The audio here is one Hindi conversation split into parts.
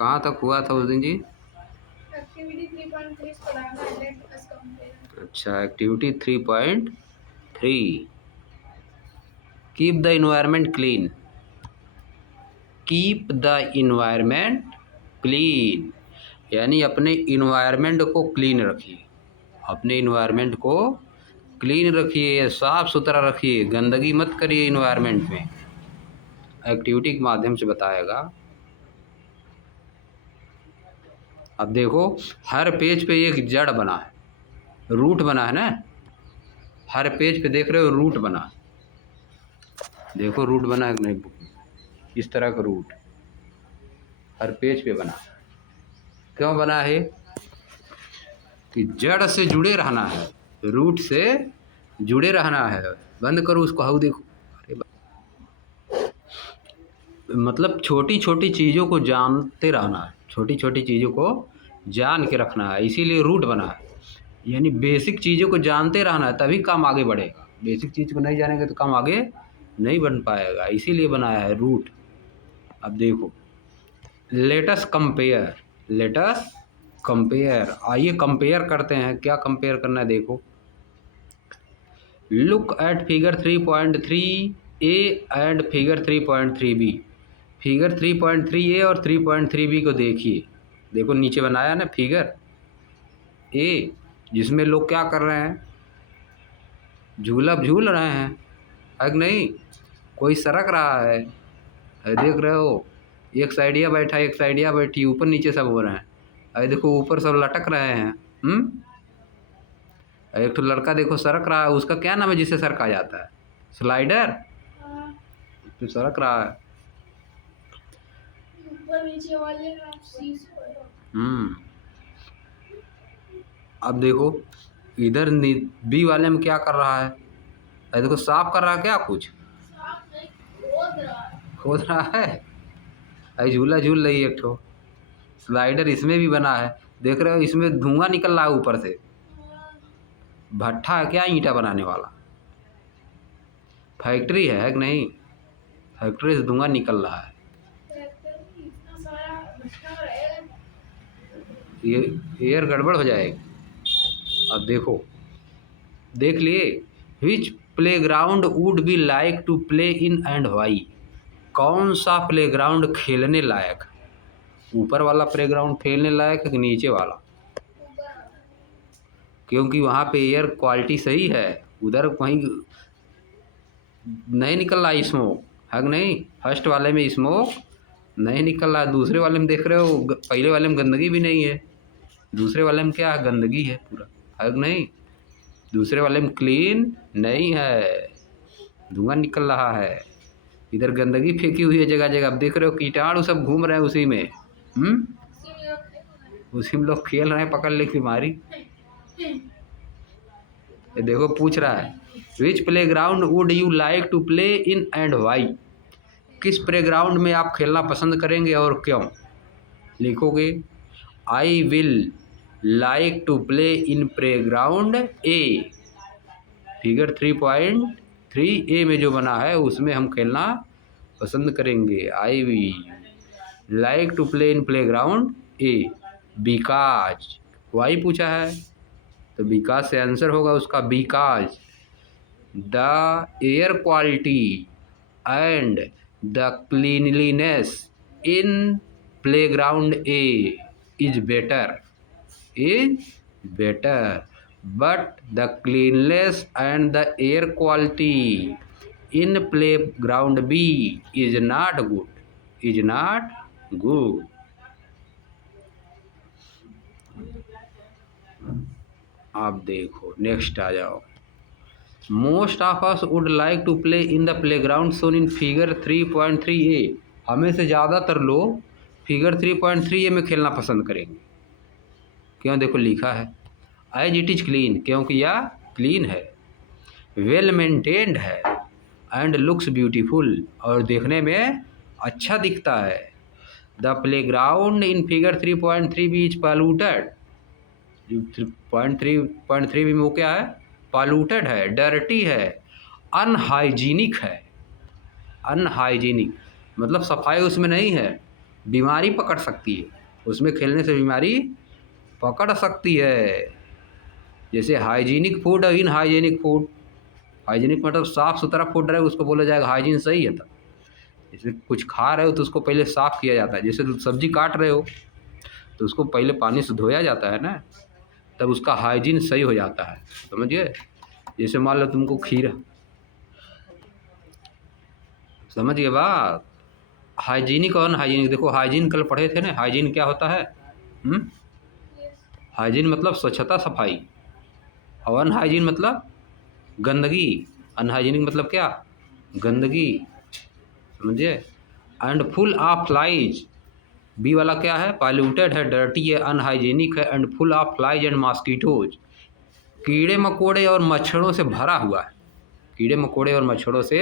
कहाँ तक हुआ था उस दिन जी? एक्टिविटी 3.3 पढ़ाना है, लेट अस कंपेयर। अच्छा, activity 3.3 keep the environment clean. Keep the environment clean यानी अपने इन्वायरमेंट को क्लीन रखिए, अपने इन्वायरमेंट को क्लीन रखिए, साफ सुथरा रखिए, गंदगी मत करिए इन्वायरमेंट में। एक्टिविटी के माध्यम से बताएगा। अब देखो हर पेज पे एक जड़ बना है, रूट बना है ना, हर पेज पे देख रहे हो रूट बना है, देखो रूट बना है नहीं, इस तरह का रूट हर पेज पे बना। क्यों बना है? कि जड़ से जुड़े रहना है, रूट से जुड़े रहना है। बंद करो उसको, हाउ देखो, अरे मतलब छोटी छोटी चीज़ों को जानते रहना है, छोटी छोटी चीज़ों को जान के रखना है, इसीलिए रूट बना है। यानी बेसिक चीज़ों को जानते रहना है, तभी काम आगे बढ़ेगा। बेसिक चीज़ को नहीं जानेंगे तो काम आगे नहीं बढ़ पाएगा, इसीलिए बनाया है रूट। अब देखो लेटस कंपेयर, लेटस कंपेयर, आइए कंपेयर करते हैं। क्या कंपेयर करना है देखो, look at figure 3.3 A and figure 3.3 B. Figure 3.3 A और 3.3 बी को देखिए, देखो नीचे बनाया ना फिगर ए, जिसमें लोग क्या कर रहे हैं, झूला झूल रहे हैं, है कि नहीं? कोई सरक रहा है, देख रहे हो, एक साइडिया बैठा, एक साइडिया बैठी, ऊपर नीचे सब हो रहे हैं। अरे देखो ऊपर सब लटक रहे हैं। एक तो लड़का देखो सरक रहा है, उसका क्या नाम है जिससे सरका जाता है? स्लाइडर। तो सरक रहा है। ऊपर नीचे वाले अब देखो इधर बी वाले में क्या कर रहा है? अरे देखो साफ कर रहा है क्या कुछ? खोद रहा है। अरे झूला झूल रही है एक ठो। स्लाइडर इसमें भी बना है, देख रहे हो, इसमें धुआं निकल रहा है ऊपर से। भट्ठा है क्या ईंटा बनाने वाला? फैक्ट्री है कि नहीं? फैक्ट्री से धुआं निकल रहा है। ये एयर गड़बड़ हो जाएगी। अब देखो, देख लिए, which playground would be like to play in and why. कौन सा प्लेग्राउंड खेलने लायक? ऊपर वाला प्लेग्राउंड खेलने लायक है कि नीचे वाला? क्योंकि वहाँ पे एयर क्वालिटी सही है, उधर कहीं नहीं निकल रहा स्मोक, है कि नहीं? फर्स्ट वाले में स्मोक नहीं निकल रहा, दूसरे वाले में देख रहे हो, पहले वाले में गंदगी भी नहीं है, दूसरे वाले में क्या है, गंदगी है पूरा, है कि नहीं? दूसरे वाले में क्लीन नहीं है, धुआं निकल रहा है, इधर गंदगी फेंकी हुई है जगह जगह। अब देख रहे हो कीटाणु सब घूम रहे हैं उसी में, उसी में लोग खेल रहे हैं पकड़ ले की मारी। ये देखो पूछ रहा है, which play ground would you like to play in and why. किस प्ले ग्राउंड में आप खेलना पसंद करेंगे और क्यों? लिखोगे I will like to play in play ground A. Figure 3.3 A में जो बना है उसमें हम खेलना पसंद करेंगे। I will like to play in play ground A because, why पूछा है तो बिकॉज से आंसर होगा उसका, because the air quality and the cleanliness in playground A is better but the cleanliness and the air quality in playground B is not good. आप देखो नेक्स्ट आ जाओ, most of us would like to play in the playground shown in figure 3.3 A. हमें से ज़्यादातर लोग फिगर 3.3 ए में खेलना पसंद करेंगे। क्यों? देखो लिखा है एज इट इज क्लीन, क्योंकि यह क्लीन है, वेल मेंटेन्ड है, एंड लुक्स ब्यूटीफुल, और देखने में अच्छा दिखता है। The playground in figure 3.3 B is polluted. 3.3 B में वो क्या है? पॉल्यूटेड है, डर्टी है, अनहाइजीनिक है। अनहाइजीनिक मतलब सफाई उसमें नहीं है, बीमारी पकड़ सकती है, उसमें खेलने से बीमारी पकड़ सकती है। जैसे हाइजीनिक फूड और इनहाइजीनिक फूड। हाइजीनिक मतलब साफ़ सुथरा फूड रहे उसको बोला जाएगा हाइजीन सही है। तब जैसे कुछ खा रहे हो तो उसको पहले साफ़ किया जाता है। जैसे सब्जी काट रहे हो तो उसको पहले पानी से धोया जाता है ना, तब उसका हाइजीन सही हो जाता है, समझिए। जैसे मान लो तुमको खीरा, समझ गए बात। हाइजीनिक और अनहाइजीनिक, देखो हाइजीन कल पढ़े थे ना, हाइजीन क्या होता है? हाइजीन मतलब स्वच्छता सफाई, और अनहाइजीन मतलब गंदगी। अनहाइजीनिक मतलब क्या? गंदगी, समझिए। And full of flies, B वाला क्या है? पॉल्यूटेड है, डर्टी है, अनहाइजीनिक है, and full of flies and mosquitoes, कीड़े मकोड़े और मच्छरों से भरा हुआ है। कीड़े मकोड़े और मच्छरों से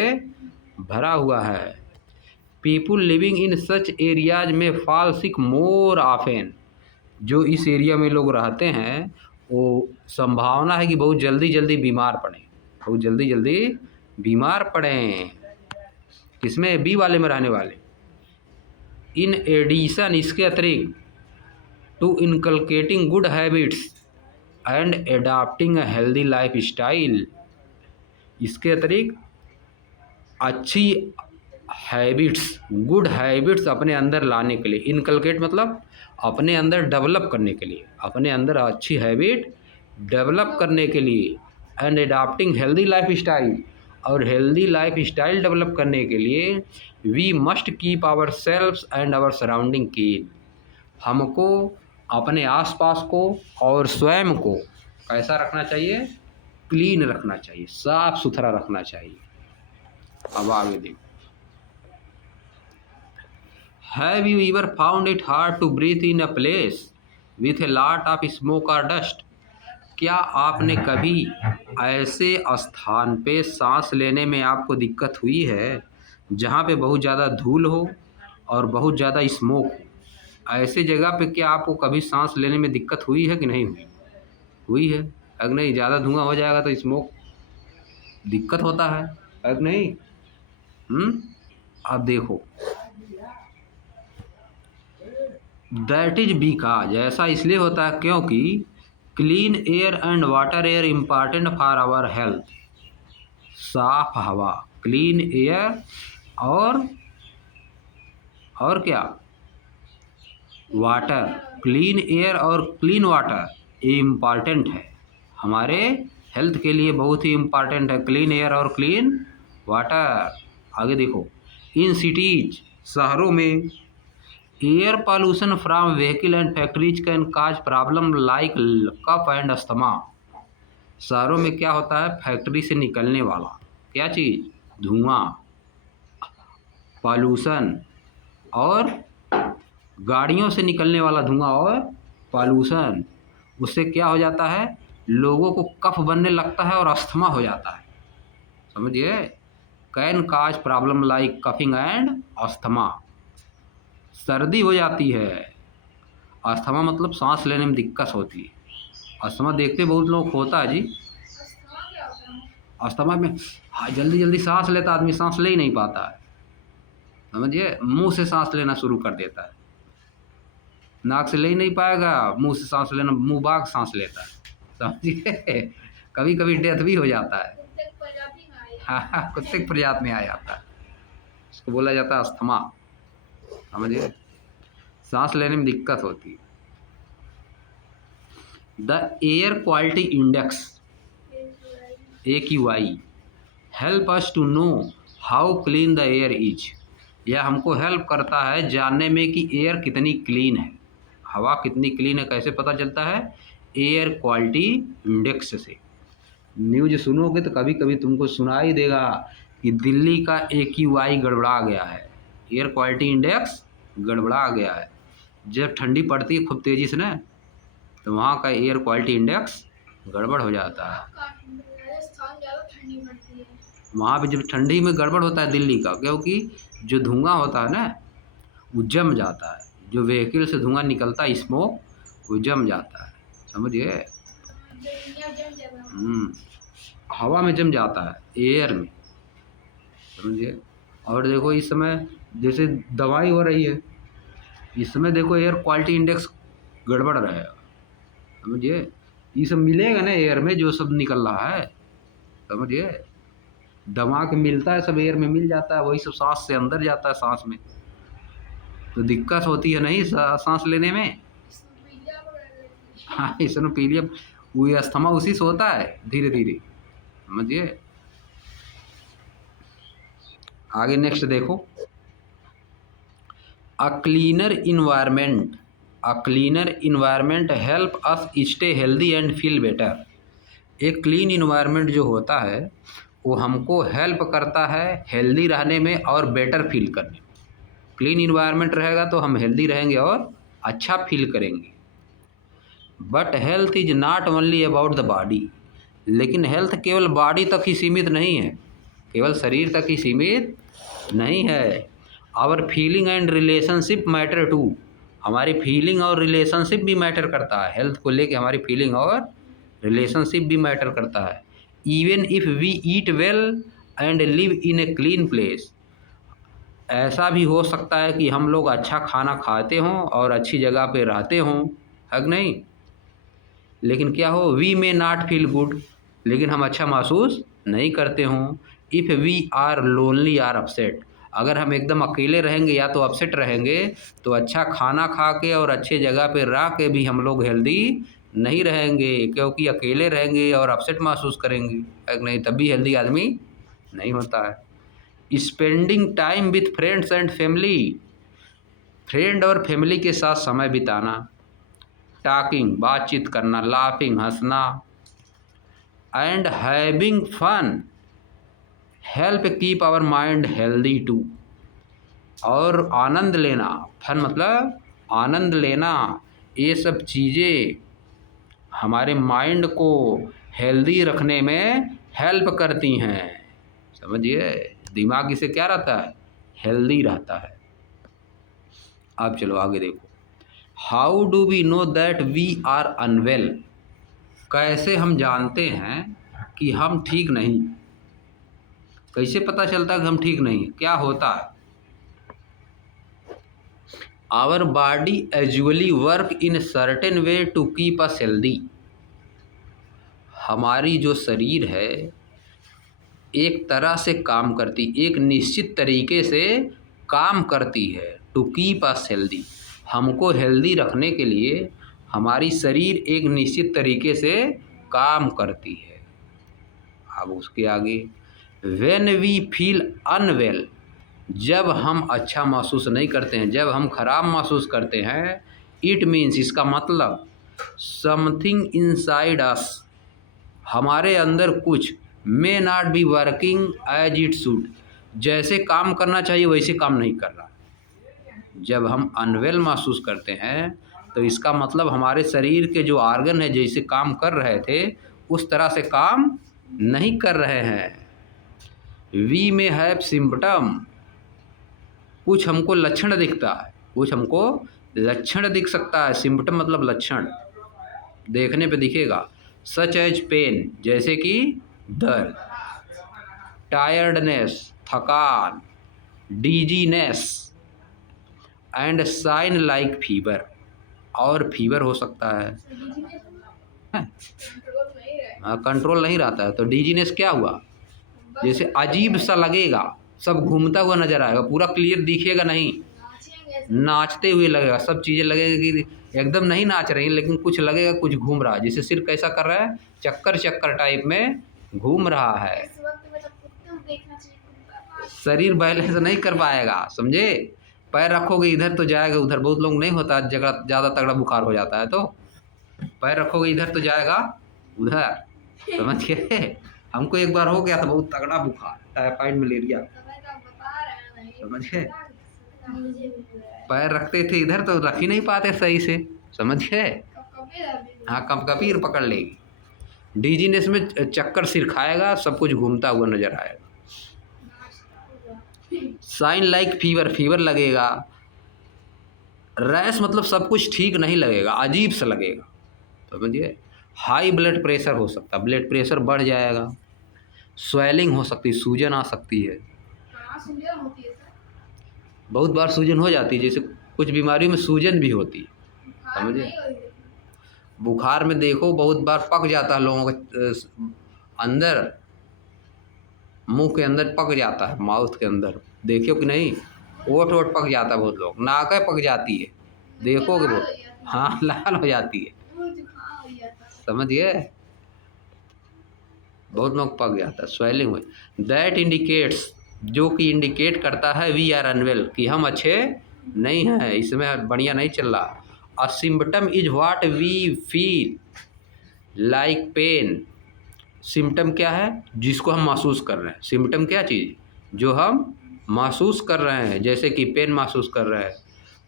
भरा हुआ है। People living in such areas में फॉल सिक मोर ऑफेन, जो इस एरिया में लोग रहते हैं वो संभावना है कि बहुत जल्दी जल्दी बीमार पड़ें, बहुत जल्दी जल्दी बीमार पड़ें। किसमें? बी वाले में रहने वाले। इन एडिशन, इसके अतिरिक्त, to inculcating good habits and adapting a healthy life style, इसके अतिरिक्त अच्छी हैबिट्स, गुड हैबिट्स अपने अंदर लाने के लिए, इनकलकेट मतलब अपने अंदर डेवलप करने के लिए, अपने अंदर अच्छी हैबिट डेवलप करने के लिए, and adapting healthy life style, और हेल्दी लाइफ स्टाइल डेवलप करने के लिए we must keep ourselves and our surrounding clean, हमको अपने आसपास को और स्वयं को कैसा रखना चाहिए? क्लीन रखना चाहिए, साफ सुथरा रखना चाहिए। अब आगे देखो, have you ever found it hard to breathe in a place with a lot of smoke और डस्ट, क्या आपने कभी ऐसे स्थान पे सांस लेने में आपको दिक्कत हुई है जहाँ पे बहुत ज़्यादा धूल हो और बहुत ज़्यादा स्मोक हो? ऐसे जगह पे क्या आपको कभी सांस लेने में दिक्कत हुई है कि नहीं हुई? हुई है। अगर नहीं, ज़्यादा धुआं हो जाएगा तो स्मोक दिक्कत होता है, अगर नहीं। अब देखो, दैट इज बिकॉज, ऐसा इसलिए होता है क्योंकि clean air and water are important for our health, साफ हवा, क्लीन एयर और क्या? वाटर, क्लीन एयर और क्लीन वाटर ये इम्पॉर्टेंट है हमारे हेल्थ के लिए, बहुत ही इम्पॉर्टेंट है क्लीन एयर और क्लीन वाटर। आगे देखो, इन सिटीज, शहरों में, air pollution from vehicle and factories can cause problem like cough and asthma. शहरों में क्या होता है? फैक्ट्री से निकलने वाला क्या चीज़? धुआं, पॉल्यूशन, और गाड़ियों से निकलने वाला धुआं और पॉल्यूशन, उससे क्या हो जाता है? लोगों को कफ बनने लगता है और अस्थमा हो जाता है, समझिए। Can cause problem like coughing and asthma, सर्दी हो जाती है। अस्थमा मतलब सांस लेने में दिक्कत होती है। अस्थमा देखते बहुत लोग होता है जी। अस्थमा क्या होता है? अस्थमा में जल्दी जल्दी सांस लेता आदमी, सांस ले ही नहीं पाता है, समझिए। मुंह से सांस लेना शुरू कर देता है, नाक से ले ही नहीं पाएगा, मुंह से सांस लेना, मुंह बाग सांस लेता है, समझिए। कभी कभी डेथ भी हो जाता है। कुत्ते की प्रजाति में आए। हाँ, कुत्ते की प्रजाति में आ जाता है, इसको बोला जाता है अस्थमा, समझिए। सांस लेने में दिक्कत होती है। The air quality index, AQI, help us to know how clean the air is, यह हमको हेल्प करता है जानने में कि एयर कितनी क्लीन है, हवा कितनी क्लीन है। कैसे पता चलता है? एयर क्वालिटी इंडेक्स से। न्यूज़ सुनोगे तो कभी कभी तुमको सुनाई देगा कि दिल्ली का AQI गड़बड़ा गया है, एयर क्वालिटी इंडेक्स गड़बड़ा गया है। जब ठंडी पड़ती है खूब तेज़ी से ना, तो वहाँ का एयर क्वालिटी इंडेक्स गड़बड़ हो जाता है। राजस्थान ज़्यादा ठंडी पड़ती है। वहाँ पे जब ठंडी में गड़बड़ होता है दिल्ली का, क्योंकि जो धुआं होता है ना वो जम जाता है, जो व्हीकल से धुआं निकलता है स्मोक, वो जम जाता है, समझिए। हवा में जम जाता है, एयर में, समझिए। और देखो इस समय जैसे दवाई हो रही है, इसमें देखो एयर क्वालिटी इंडेक्स गड़बड़ रहेगा, समझिए। ये सब मिलेगा ना एयर में, जो सब निकल रहा है, समझिए। दवा के मिलता है सब एयर में मिल जाता है, वही सब सांस से अंदर जाता है सांस में, तो दिक्कत होती है नहीं सांस लेने में। पीलिया वगैरह रहती है। हाँ, इसनोफीलिया वो अस्थमा उसी से होता है धीरे धीरे, समझिए। आगे नेक्स्ट देखो, a cleaner environment help us stay healthy and feel better. एक क्लीन इन्वायरमेंट जो होता है वो हमको हेल्प करता है हेल्दी रहने में और बेटर फील करने में। क्लीन इन्वायरमेंट रहेगा तो हम हेल्दी रहेंगे और अच्छा फील करेंगे। But health is not only about the body, लेकिन हेल्थ केवल बॉडी तक ही सीमित नहीं है, केवल शरीर तक ही सीमित नहीं है। Our feeling and relationship matter too, हमारी फीलिंग और रिलेशनशिप भी मैटर करता है। हेल्थ को लेके हमारी फीलिंग और रिलेशनशिप भी मैटर करता है। Even if we eat well and live in a clean place, ऐसा भी हो सकता है कि हम लोग अच्छा खाना खाते हों और अच्छी जगह पे रहते हों, है कि नहीं, लेकिन क्या हो, we may not feel good, लेकिन हम अच्छा महसूस नहीं करते हों। If we are lonely or upset, अगर हम एकदम अकेले रहेंगे या तो अपसेट रहेंगे, तो अच्छा खाना खा के और अच्छे जगह पे रह के भी हम लोग हेल्दी नहीं रहेंगे, क्योंकि अकेले रहेंगे और अपसेट महसूस करेंगे, है कि नहीं, तब भी हेल्दी आदमी नहीं होता है। Spending time with friends and family, friend और फैमिली के साथ समय बिताना, टॉकिंग बातचीत करना, लाफिंग हंसना, and having fun help keep our mind healthy too, और आनंद लेना, फन मतलब आनंद लेना, ये सब चीज़ें हमारे माइंड को हेल्दी रखने में हेल्प करती हैं, समझिए। दिमाग इसे क्या रहता है, हेल्दी रहता है। अब चलो आगे देखो, how do we know that we are unwell, कैसे हम जानते हैं कि हम ठीक नहीं, कैसे पता चलता है कि हम ठीक नहीं, क्या होता है। Our body usually work in certain way to keep us healthy, हमारी जो शरीर है एक तरह से काम करती, एक निश्चित तरीके से काम करती है, टू कीप अस हेल्दी, हमको हेल्दी रखने के लिए हमारी शरीर एक निश्चित तरीके से काम करती है। अब उसके आगे, व्हेन वी फील अनवेल, जब हम अच्छा महसूस नहीं करते हैं, जब हम खराब महसूस करते हैं, इट मीन्स, इसका मतलब, समथिंग इनसाइड अस, हमारे अंदर कुछ, may not be working as it should, जैसे काम करना चाहिए वैसे काम नहीं कर रहा। जब हम अनवेल महसूस करते हैं तो इसका मतलब हमारे शरीर के जो ऑर्गन है जैसे काम कर रहे थे उस तरह से काम नहीं कर रहे हैं। वी मे हैव सिम्पटम, कुछ हमको लक्षण दिखता है, कुछ हमको लक्षण दिख सकता है, सिम्पटम मतलब लक्षण, देखने पे दिखेगा। सच एज पेन, जैसे कि दर्द, टायर्डनेस थकान, डीजीनेस, एंड साइन लाइक फीवर, और फीवर हो सकता है, कंट्रोल नहीं रहता है। तो डीजीनेस क्या हुआ, जैसे अजीब सा लगेगा, सब घूमता हुआ नजर आएगा, पूरा क्लियर दिखेगा नहीं, नाचते हुए लगेगा, सब चीज़ें लगेगा कि एकदम नहीं नाच रही, लेकिन कुछ लगेगा कुछ घूम रहा है, जैसे सिर कैसा कर रहा है, चक्कर चक्कर टाइप में घूम रहा है। इस वक्त मतलब कुत्ते को देखना चाहिए, शरीर बैलेंस नहीं कर पाएगा, समझे। पैर रखोगे इधर तो जाएगा उधर, बहुत लोग नहीं होता जगह, ज़्यादा तगड़ा बुखार हो जाता है तो पैर रखोगे इधर तो जाएगा उधर, समझ गए। हमको एक बार हो गया था बहुत तगड़ा बुखार, टाइफाइड मलेरिया, समझ गए। पैर रखते थे इधर तो रख ही नहीं पाते सही से, समझ गए। हाँ, कपकपी पकड़ लेगी। डीजीनेस में चक्कर सिर खाएगा, सब कुछ घूमता हुआ नजर आएगा। साइन लाइक फीवर, फीवर लगेगा। रैश मतलब सब कुछ ठीक नहीं लगेगा, अजीब सा लगेगा, समझिए। हाई ब्लड प्रेशर हो सकता है, ब्लड प्रेशर बढ़ जाएगा। स्वेलिंग हो सकती है, सूजन आ सकती है, बहुत बार सूजन हो जाती है, जैसे कुछ बीमारियों में सूजन भी होती है, बुखार समझे। नहीं हो रही। बुखार में देखो बहुत बार पक जाता है लोगों के अंदर, मुंह के अंदर पक जाता है, माउथ के अंदर, देखियो कि नहीं, ओठ ओठ पक जाता है, बहुत लोग नाकें पक जाती है, देखोगे लाल बहुत, हो जाती है। हाँ लाल हो जाती है, मुंह जुकाम हो जाता है। समझिए, बहुत लोग पक जाता है, स्वेलिंग हुई। दैट इंडिकेट्स, जो कि इंडिकेट करता है वी आर अनवेल, कि हम अच्छे नहीं हैं, इसमें बढ़िया नहीं चल रहा। A symptom is what we feel like pain. Symptom क्या है, जिसको हम महसूस कर रहे हैं। सिम्पटम क्या चीज़, जो हम महसूस कर रहे हैं, जैसे कि पेन महसूस कर रहे हैं।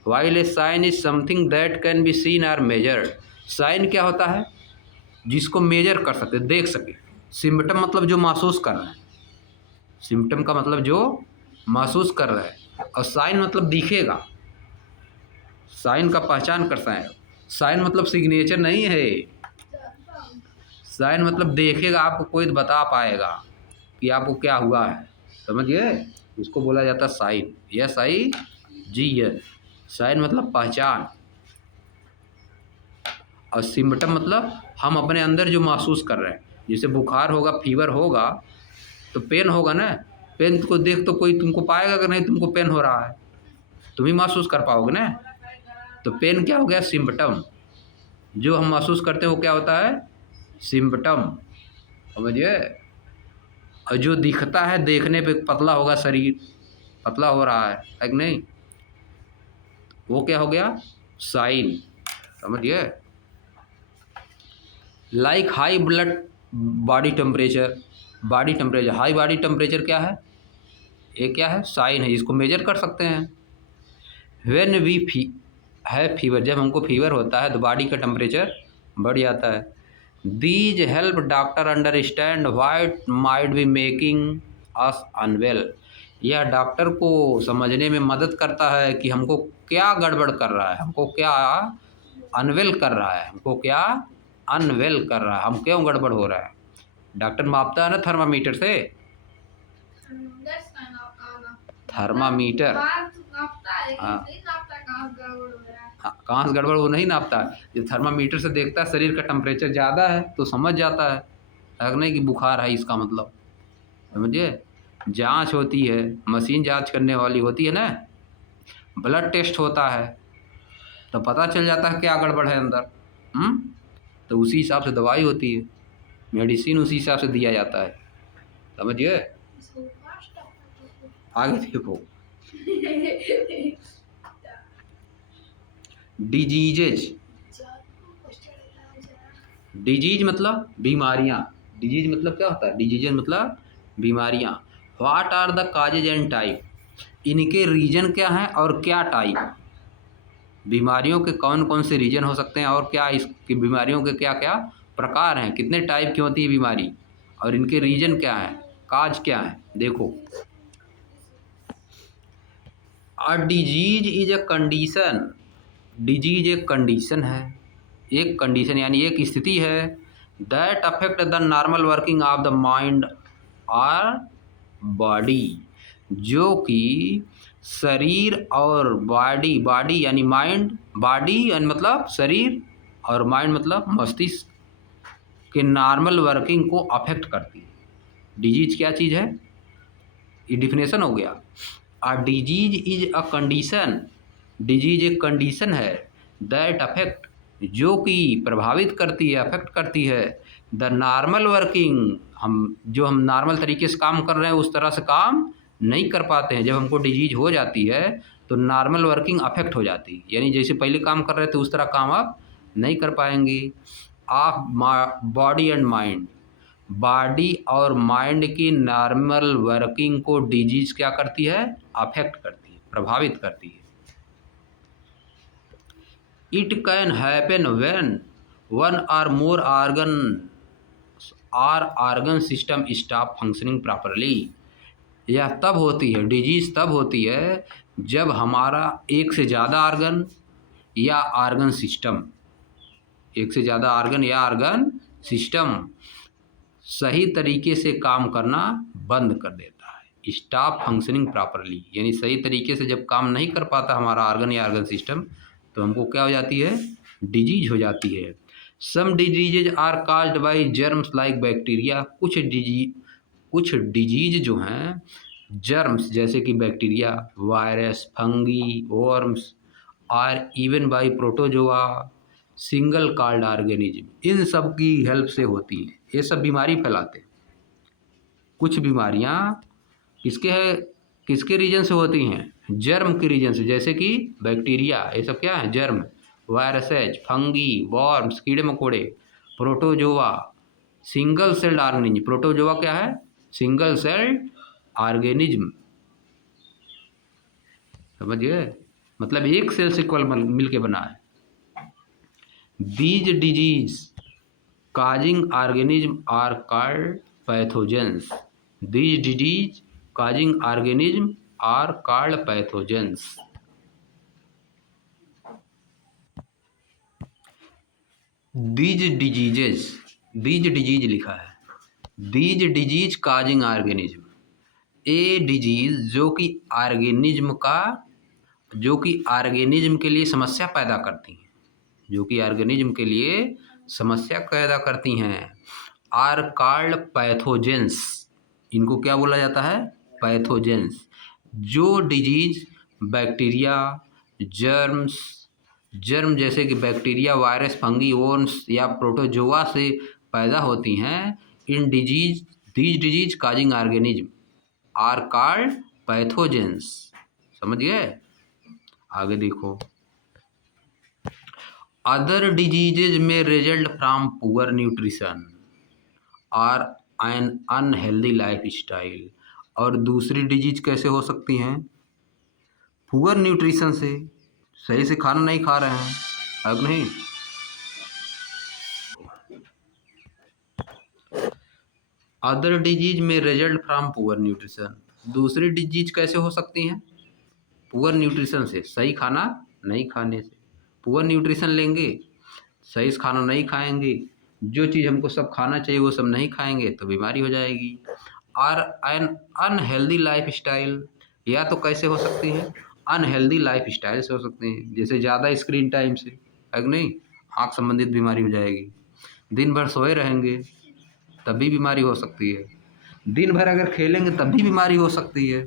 While a sign is something that can be seen or measured. Sign क्या होता है, जिसको मेजर कर सकते, देख सके। सिम्पटम मतलब जो महसूस कर रहे हैं, सिम्पटम का मतलब जो महसूस कर रहे हैं, और साइन मतलब दिखेगा, साइन का पहचान करता है। साइन मतलब सिग्नेचर नहीं है, साइन मतलब देखेगा, आपको कोई बता पाएगा कि आपको क्या हुआ है, समझिए, उसको बोला जाता है sign. S I G S, sign मतलब पहचान, और सिम्पटम मतलब हम अपने अंदर जो महसूस कर रहे हैं। जैसे बुखार होगा, फीवर होगा, तो पेन होगा ना, पेन को देख तो कोई तुमको पाएगा कि नहीं तुमको पेन हो रहा है, तुम ही महसूस कर पाओगे ना। तो पेन क्या हो गया, सिम्पटम, जो हम महसूस करते हैं वो क्या होता है, सिम्पटम, समझिए। और जो दिखता है, देखने पे पतला होगा शरीर, पतला हो रहा है कि नहीं, वो क्या हो गया, साइन, समझिए। Like high blood body temperature, body temperature, high body temperature क्या है, ये क्या है, साइन है, इसको मेजर कर सकते हैं। व्हेन वी है फीवर, जब हमको फीवर होता है तो बॉडी का टेम्परेचर बढ़ जाता है। These help doctor understand what might be making us unwell. यह डॉक्टर को समझने में मदद करता है कि हमको क्या गड़बड़ कर रहा है, हमको क्या अनवेल कर रहा है, हमको क्या अनवेल कर रहा है, हम क्यों गड़बड़ हो रहा है। डॉक्टर मापता है ना थर्मामीटर से, That's kind of थर्मामीटर, नापता है, लेकिन हाँ नहीं नापता कहाँ गड़बड़ हो रहा है। हाँ, कहाँ से गड़बड़ वो नहीं नापता, जो थर्मामीटर से देखता है शरीर का टेम्परेचर ज़्यादा है तो समझ जाता है नहीं कि बुखार है, इसका मतलब, समझिए। जांच होती है, मशीन जांच करने वाली होती है ना, ब्लड टेस्ट होता है, तो पता चल जाता है क्या गड़बड़ है अंदर, तो उसी हिसाब से दवाई होती है, मेडिसिन उसी हिसाब से दिया जाता है, समझिए। इसको फास्ट है। आगे देखो, डिजीजेज, डिजीज मतलब बीमारियां, डिजीज मतलब क्या होता है, डिजीज मतलब बीमारियां। What are the causes and type, इनके रीजन क्या हैं और क्या टाइप, बीमारियों के कौन कौन से रीजन हो सकते हैं और क्या इसकी बीमारियों के क्या क्या प्रकार हैं, कितने टाइप की होती है बीमारी, और इनके रीजन क्या हैं, काज क्या हैं। देखो, a disease is a condition, disease एक कंडीशन है, एक कंडीशन यानी एक स्थिति है, that affect the normal working of the mind और बॉडी, जो कि शरीर और बॉडी, बॉडी यानी माइंड, बॉडी यानी मतलब शरीर, और माइंड मतलब मस्तिष्क के नॉर्मल वर्किंग को अफेक्ट करती है। डिजीज क्या चीज़ है, ये डिफिनेशन हो गया। A disease is a condition, disease एक कंडीशन है, दैट अफेक्ट, जो कि प्रभावित करती है, अफेक्ट करती है, द नॉर्मल वर्किंग, हम नॉर्मल तरीके से काम कर रहे हैं उस तरह से काम नहीं कर पाते हैं। जब हमको डिजीज हो जाती है तो नॉर्मल वर्किंग अफेक्ट हो जाती है, यानी जैसे पहले काम कर रहे थे उस तरह काम आप नहीं कर पाएंगे। Of body and mind, body और माइंड की नॉर्मल वर्किंग को डिजीज क्या करती है, अफेक्ट करती है, प्रभावित करती है। It can happen when one or more organ system stop functioning properly. यह तब होती है, डिजीज तब होती है जब हमारा एक से ज़्यादा ऑर्गन या ऑर्गन सिस्टम, एक से ज़्यादा ऑर्गन या ऑर्गन सिस्टम सही तरीके से काम करना बंद कर देता है। स्टॉप फंक्शनिंग प्रॉपरली, यानी सही तरीके से जब काम नहीं कर पाता हमारा ऑर्गन या ऑर्गन सिस्टम, तो हमको क्या हो जाती है, डिजीज हो जाती है। Some diseases are caused by germs like bacteria, कुछ डिजीज जो हैं जर्म्स जैसे कि bacteria, virus, fungi, worms, or even by protozoa, single celled organism, इन सब की हेल्प से होती हैं। ये सब बीमारी फैलाते हैं। कुछ बीमारियां किसके रीजन से होती हैं, जर्म के रीजन से, जैसे कि बैक्टीरिया, ये सब क्या है, जर्म, वायरसेज, फंगी, वॉर्म्स, कीड़े मकोड़े, protozoa, single celled organism. Protozoa क्या है, सिंगल सेल्ड ऑर्गेनिज्म, समझिए, मतलब एक सेल से केवल मिल के बना है। These disease causing organism are called pathogens. These disease causing organism are called pathogens. These disease लिखा है, these disease causing organism, a disease जो कि ऑर्गेनिज्म के लिए समस्या पैदा करती हैं, जो कि ऑर्गेनिज्म के लिए समस्या पैदा करती हैं, आर कॉल्ड पैथोजेंस, इनको क्या बोला जाता है, पैथोजेंस। जो डिजीज बैक्टीरिया, जर्म जैसे कि बैक्टीरिया, वायरस, फंगी, वर्म्स या प्रोटोजोआ से पैदा होती हैं, these disease causing organism are called pathogens. समझ गए, आगे देखो। Other diseases may result from poor nutrition और एन अनहेल्दी लाइफ स्टाइल। और दूसरी डिजीज कैसे हो सकती हैं, पुअर न्यूट्रिशन से, सही से खाना नहीं खा रहे हैं, अब नहीं। अदर डिजीज में रिजल्ट फ्रॉम पुअर न्यूट्रिशन, दूसरी डिजीज कैसे हो सकती हैं, पुअर न्यूट्रिशन से, सही खाना नहीं खाने से। पुअर न्यूट्रिशन लेंगे, सही से खाना नहीं खाएंगे, जो चीज़ हमको सब खाना चाहिए वो सब नहीं खाएंगे तो बीमारी हो जाएगी। और एन अनहेल्दी लाइफ स्टाइल, या तो कैसे हो सकती है, अनहेल्दी लाइफ स्टाइल से हो सकती हैं, जैसे ज़्यादा स्क्रीन टाइम से, है नहीं, आँख संबंधित बीमारी हो जाएगी। दिन भर सोए रहेंगे तब भी बीमारी हो सकती है। दिन भर अगर खेलेंगे तब भी बीमारी हो सकती है।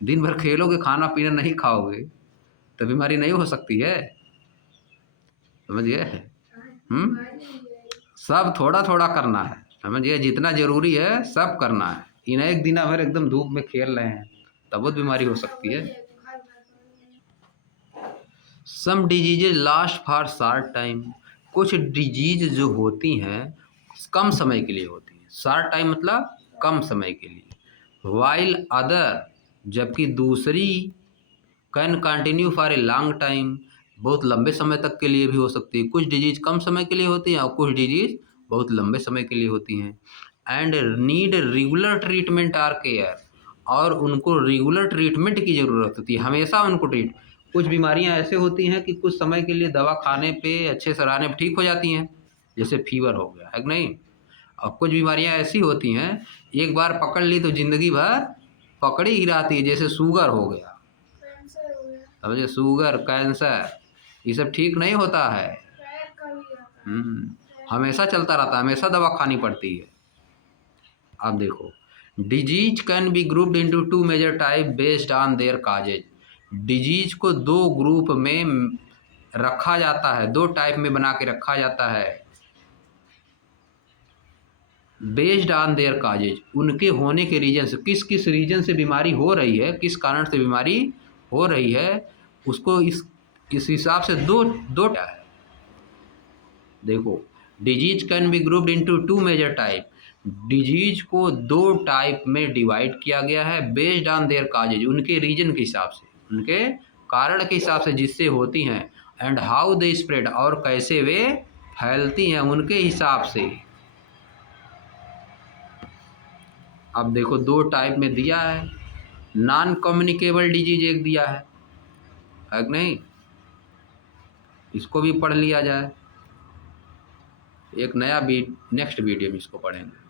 दिन भर खेलोगे, खाना पीना नहीं खाओगे तो बीमारी नहीं हो सकती है, समझिए। सब थोड़ा थोड़ा करना है, समझिए, जितना जरूरी है सब करना है। इन एक दिन भर एकदम धूप में खेल रहे हैं तब बहुत बीमारी हो सकती है। Some diseases last for short time, कुछ डिजीज जो होती हैं कम समय के लिए होती हैं, शॉर्ट टाइम मतलब कम समय के लिए। वाइल अदर, जबकि दूसरी can continue for a long time, बहुत लंबे समय तक के लिए भी हो सकती है। कुछ डिजीज कम समय के लिए होती हैं और कुछ डिजीज बहुत लंबे समय के लिए होती हैं। And need regular treatment or care, और उनको रेगुलर ट्रीटमेंट की ज़रूरत होती है, हमेशा उनको कुछ बीमारियां ऐसे होती हैं कि कुछ समय के लिए दवा खाने पे, अच्छे से रहने पे ठीक हो जाती हैं, जैसे फीवर हो गया, है कि नहीं। और कुछ बीमारियां ऐसी होती हैं एक बार पकड़ ली तो ज़िंदगी भर पकड़ी ही रहती है, जैसे शुगर हो गया, समझे, शुगर, कैंसर, ये सब ठीक नहीं होता है, हमेशा चलता रहता है, हमेशा दवा खानी पड़ती है। अब देखो, disease can be grouped into two major type based on their causes, disease को दो ग्रुप में रखा जाता है, दो टाइप में बना के रखा जाता है, बेस्ड ऑन देयर काजेज, उनके होने के रीजन से, किस किस रीजन से बीमारी हो रही है, किस कारण से बीमारी हो रही है, उसको इस हिसाब से दो है। देखो, disease can be grouped into two major type, disease को दो टाइप में डिवाइड किया गया है, बेस्ड ऑन देयर काजेज, उनके रीजन के हिसाब से, उनके कारण के हिसाब से जिससे होती हैं, एंड हाउ दे स्प्रेड, और कैसे वे फैलती हैं उनके हिसाब से। अब देखो, दो टाइप में दिया है, नॉन कम्युनिकेबल डिजीज एक दिया है कि नहीं, इसको भी पढ़ लिया जाए, एक नया नेक्स्ट वीडियो में इसको पढ़ेंगे।